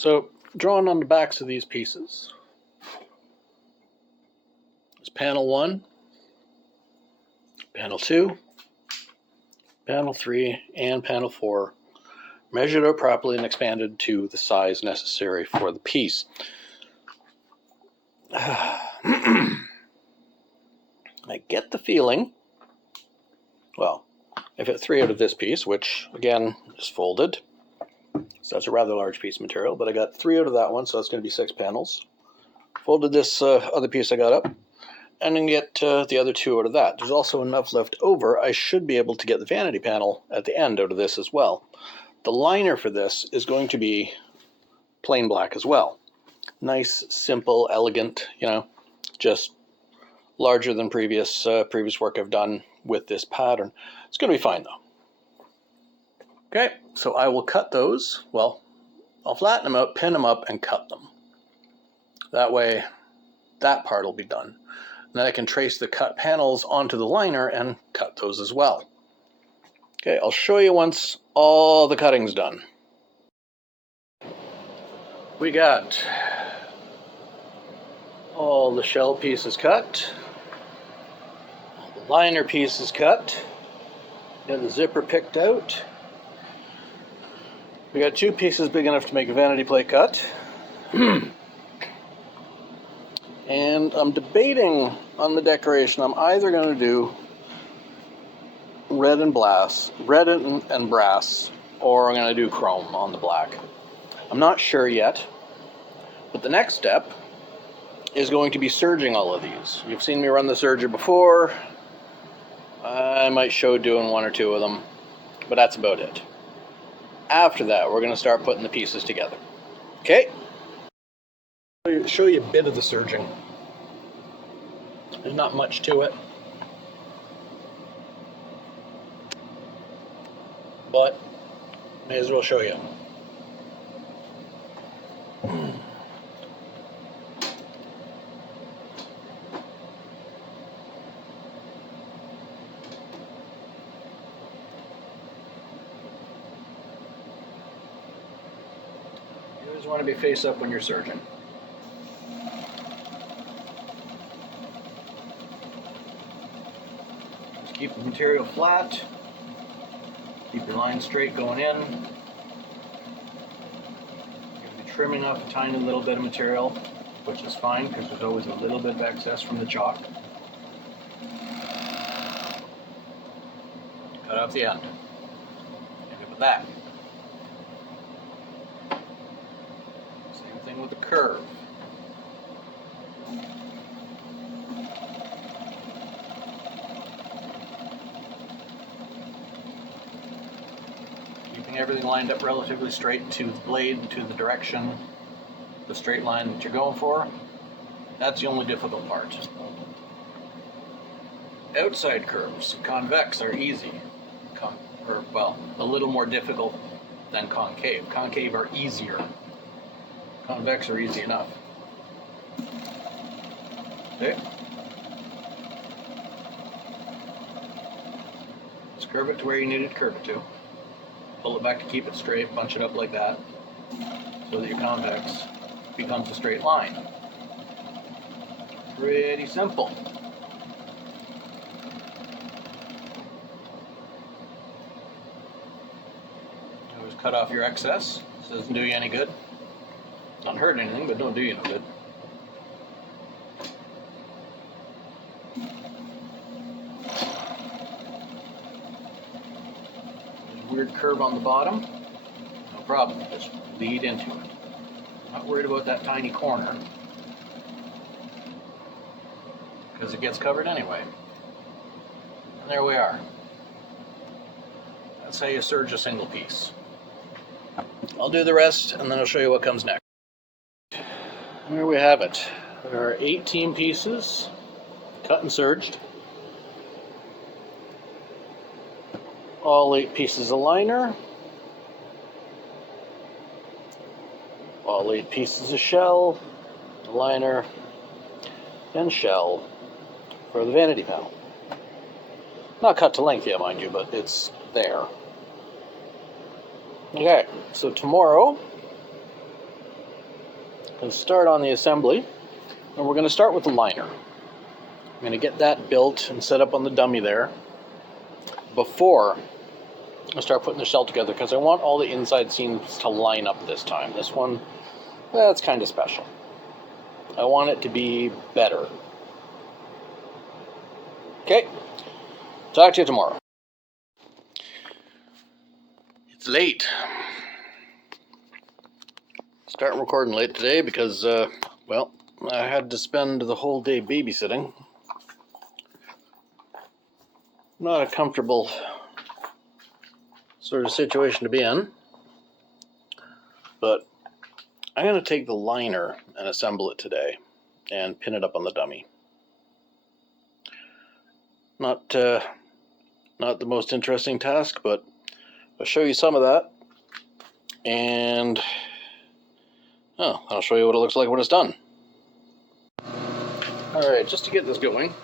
So, drawn on the backs of these pieces is panel 1, panel 2, panel 3, and panel 4, measured out properly and expanded to the size necessary for the piece. I get the feeling, well, I fit 3 out of this piece, which again is folded, so that's a rather large piece of material, but I got 3 out of that one, so that's going to be 6 panels. Folded this other piece I got up, and then get the other 2 out of that. There's also enough left over. I should be able to get the vanity panel at the end out of this as well. The liner for this is going to be plain black as well. Nice, simple, elegant, just larger than previous work I've done with this pattern. It's going to be fine though. Okay, so I will cut those. Well, I'll flatten them out, pin them up, and cut them. That way, that part will be done. And then I can trace the cut panels onto the liner and cut those as well. Okay, I'll show you once all the cutting's done. We got all the shell pieces cut, all the liner pieces cut, got the zipper picked out. We got 2 pieces big enough to make a vanity plate cut. And I'm debating on the decoration. I'm either going to do red and brass, or I'm going to do chrome on the black. I'm not sure yet, but the next step is going to be serging all of these. You've seen me run the serger before. I might show doing 1 or 2 of them, but that's about it. After that, we're going to start putting the pieces together. Okay? Show you a bit of the serging. There's not much to it, but may as well show you. You always want to be face up when you're serging. Keep the material flat, keep your line straight going in. You'll be trimming off a tiny little bit of material, which is fine because there's always a little bit of excess from the chalk. Cut off the end. Good with that. Same thing with the curve. Everything lined up relatively straight to the blade, to the direction, the straight line that you're going for. That's the only difficult part. Outside curves, convex, are easy. A little more difficult than concave. Concave are easier. Convex are easy enough. Okay. Just curve it to where you need it to curve it to. Pull it back to keep it straight, bunch it up like that, so that your convex becomes a straight line. Pretty simple. Always cut off your excess. This doesn't do you any good. Doesn't hurt anything, but don't do you no good. Weird curve on the bottom, no problem, just lead into it. Not worried about that tiny corner, because it gets covered anyway. And there we are. That's how you serge a single piece. I'll do the rest, and then I'll show you what comes next. There we have it. There are 18 pieces, cut and serged. All 8 pieces of liner, all 8 pieces of shell, liner, and shell for the vanity panel. Not cut to length yet, mind you, but it's there. Okay, so tomorrow Let's start on the assembly, and we're going to start with the liner. I'm going to get that built and set up on the dummy there before I start putting the shell together, because I want all the inside seams to line up this time. This one, that's kind of special. I want it to be better. Okay, talk to you tomorrow. It's late. Starting recording late today because, well, I had to spend the whole day babysitting. Not a comfortable sort of situation to be in, but I'm going to take the liner and assemble it today and pin it up on the dummy. Not the most interesting task, but I'll show you some of that, and I'll show you what it looks like when it's done. Alright, just to get this going,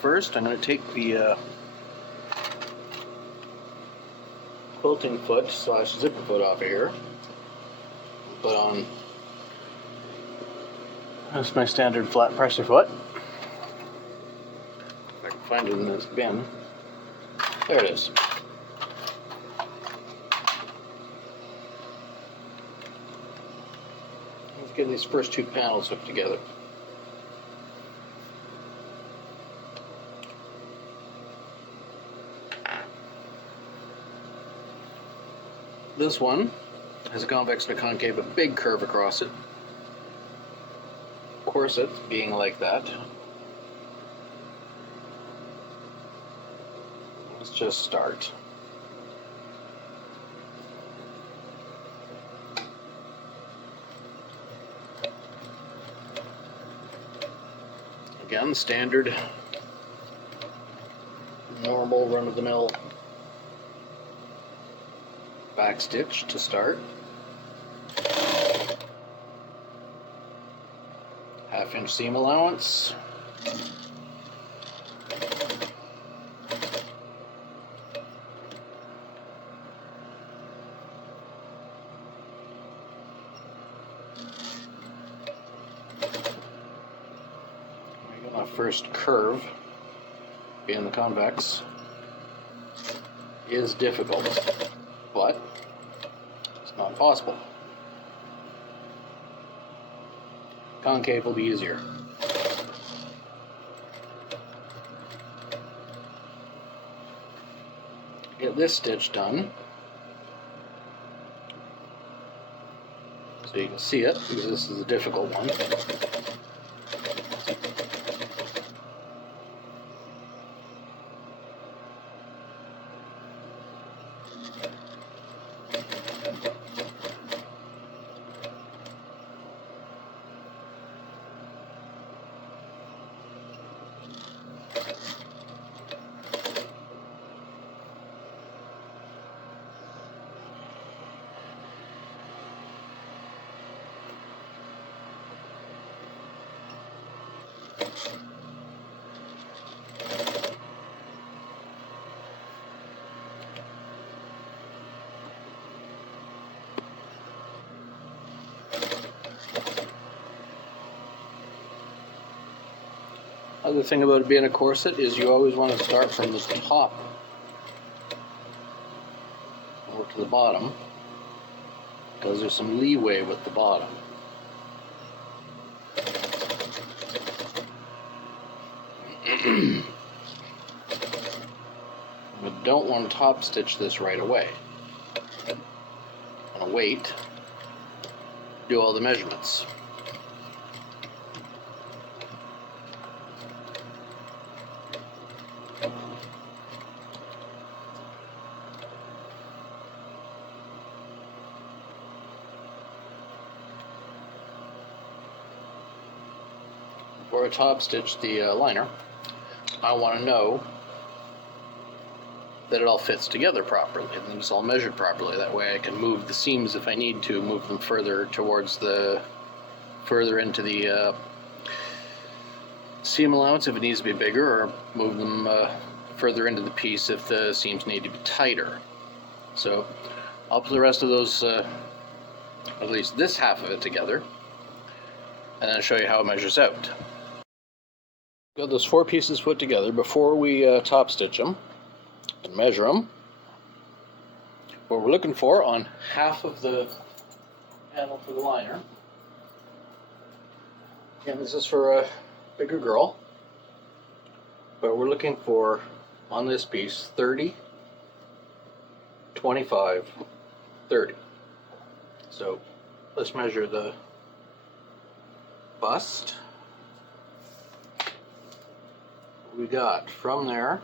first I'm going to take the quilting foot / zipper foot off of here. Put on, that's my standard flat pressure foot. If I can find it in this bin. There it is. Let's get these first two panels hooked together. This one has a convex and a concave, a big curve across it. Corset being like that. Let's just start. Again, standard, normal, run-of-the-mill back stitch to start. Half-inch seam allowance. My first curve, being the convex, is difficult, but it's not impossible. Concave will be easier. Get this stitch done so you can see it, because this is a difficult one. Other thing about it being a corset is you always want to start from the top over to the bottom, because there's some leeway with the bottom. But don't want to top stitch this right away. Want to wait, do all the measurements. Before I top stitch the liner, I want to know that it all fits together properly and it's all measured properly. That way I can move the seams if I need to, move them further towards the, further into the seam allowance if it needs to be bigger, or move them further into the piece if the seams need to be tighter. So I'll put the rest of those at least this half of it together, and then show you how it measures out. Got those 4 pieces put together. Before we top stitch them and measure them, what we're looking for on half of the panel for the liner, again this is for a bigger girl, but we're looking for on this piece 30, 25, 30. So let's measure the bust. We got from there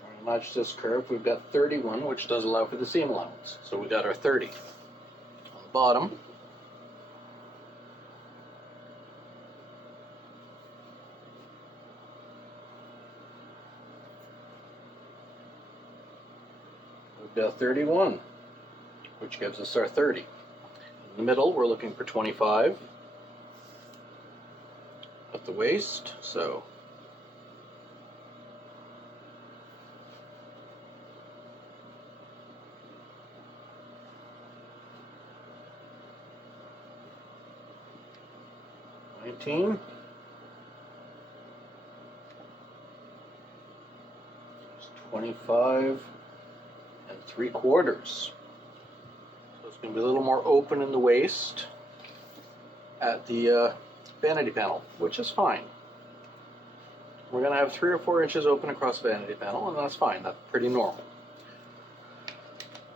trying to match this curve. We've got 31, which does allow for the seam allowance. So we got our 30. On the bottom, we've got 31, which gives us our 30. In the middle, we're looking for 25 at the waist, so $19. 25 3/4. So it's going to be a little more open in the waist at the vanity panel, which is fine. We're going to have 3 or 4 inches open across the vanity panel, and that's fine. That's pretty normal.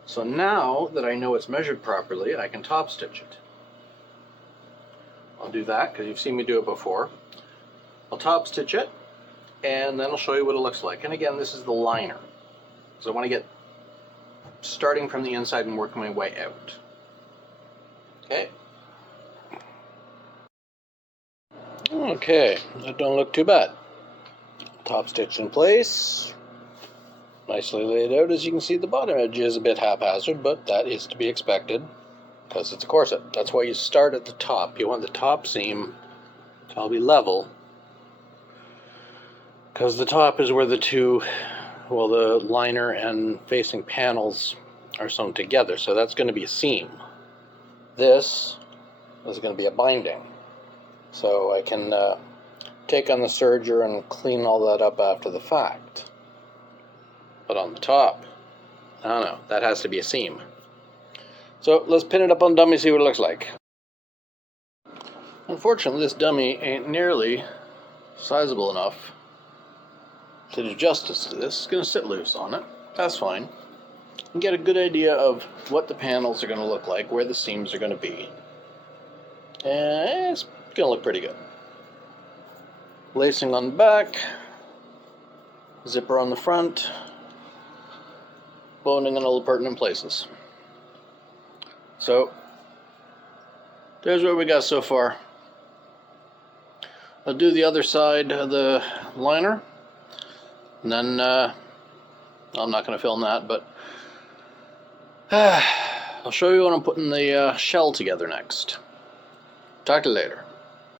So now that I know it's measured properly, I can top stitch it. I'll do that because you've seen me do it before. I'll top stitch it, and then I'll show you what it looks like. And again, this is the liner. So I want to get starting from the inside and working my way out. Okay. Okay, that don't look too bad. Top stitch in place. Nicely laid out. As you can see, the bottom edge is a bit haphazard, but that is to be expected because it's a corset. That's why you start at the top. You want the top seam to all be level, because the top is where the two, well, the liner and facing panels are sewn together. So that's going to be a seam. This is going to be a binding. So I can take on the serger and clean all that up after the fact. But on the top, I don't know, that has to be a seam. So let's pin it up on dummy, see what it looks like. Unfortunately, this dummy ain't nearly sizable enough to do justice to this. It's going to sit loose on it. That's fine. And get a good idea of what the panels are going to look like, where the seams are going to be. And it's going to look pretty good. Lacing on the back, zipper on the front, boning in all the pertinent places. So there's what we got so far. I'll do the other side of the liner, and then I'm not going to film that, but I'll show you when I'm putting the shell together next. Talk to you later.